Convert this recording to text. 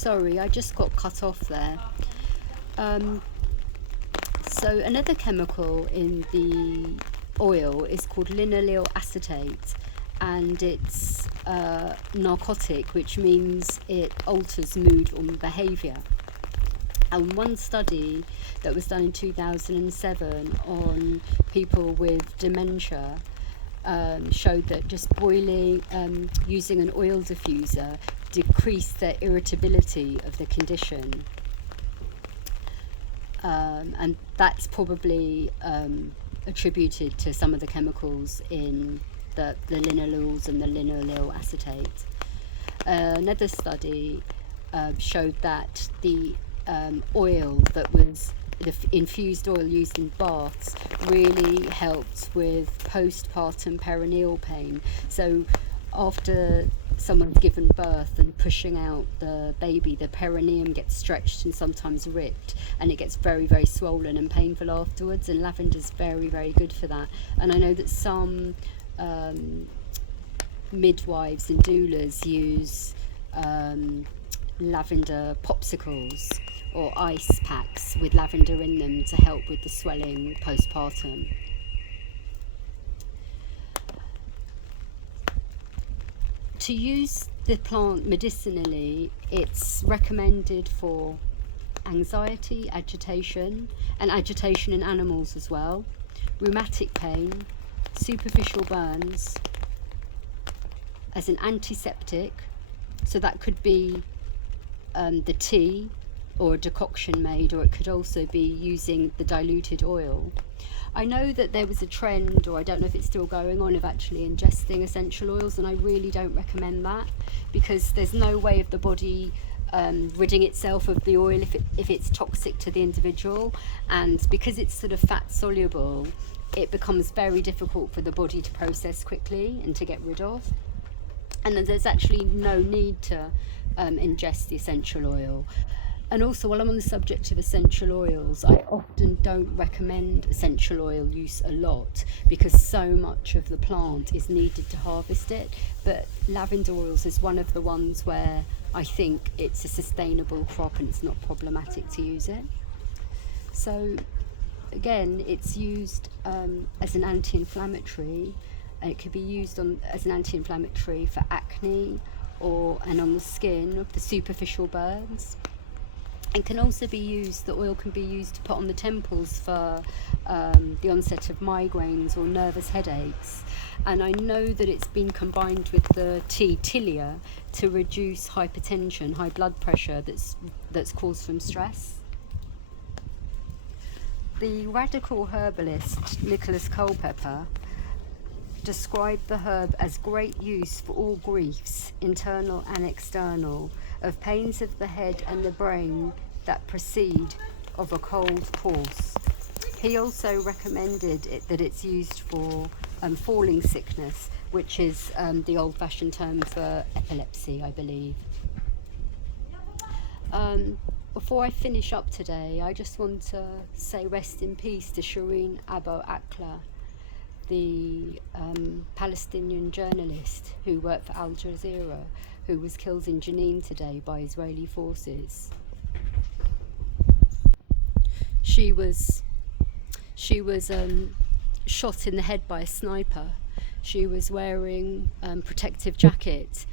Sorry, I just got cut off there. So another chemical in the oil is called linoleal acetate, and it's narcotic, which means it alters mood or behaviour. And one study that was done in 2007 on people with dementia showed that just boiling, using an oil diffuser decreased their irritability of the condition. And that's probably attributed to some of the chemicals in the linoleals and the linoleal acetate. Another study showed that the oil that was the infused oil used in baths really helped with postpartum perineal pain. So after someone's given birth and pushing out the baby, the perineum gets stretched and sometimes ripped, and it gets very, very swollen and painful afterwards, and lavender's very, very good for that. And I know that some midwives and doulas use lavender popsicles or ice packs with lavender in them to help with the swelling postpartum. To use the plant medicinally, it's recommended for anxiety, agitation, and agitation in animals as well, rheumatic pain, superficial burns, as an antiseptic, so that could be the tea or a decoction made, or it could also be using the diluted oil. I know that there was a trend, or I don't know if it's still going on, of actually ingesting essential oils, and I really don't recommend that, because there's no way of the body ridding itself of the oil if it's toxic to the individual, and because it's sort of fat soluble, it becomes very difficult for the body to process quickly and to get rid of. And then there's actually no need to ingest the essential oil. And also, while I'm on the subject of essential oils, I often don't recommend essential oil use a lot, because so much of the plant is needed to harvest it. But lavender oils is one of the ones where I think it's a sustainable crop and it's not problematic to use it. So again, it's used as an anti-inflammatory, and it could be used as an anti-inflammatory for acne and on the skin for superficial burns. It can also be used, the oil can be used to put on the temples for the onset of migraines or nervous headaches. And I know that it's been combined with the tea tilia to reduce hypertension, high blood pressure that's caused from stress. The radical herbalist Nicholas Culpeper described the herb as great use for all griefs, internal and external, of pains of the head and the brain that proceed of a cold course. He also recommended that it's used for falling sickness, which is the old-fashioned term for epilepsy, I believe. Before I finish up today, I just want to say rest in peace to Shireen Abu Akleh, the Palestinian journalist who worked for Al Jazeera, who was killed in Jenin today by Israeli forces. She was shot in the head by a sniper. She was wearing protective jacket,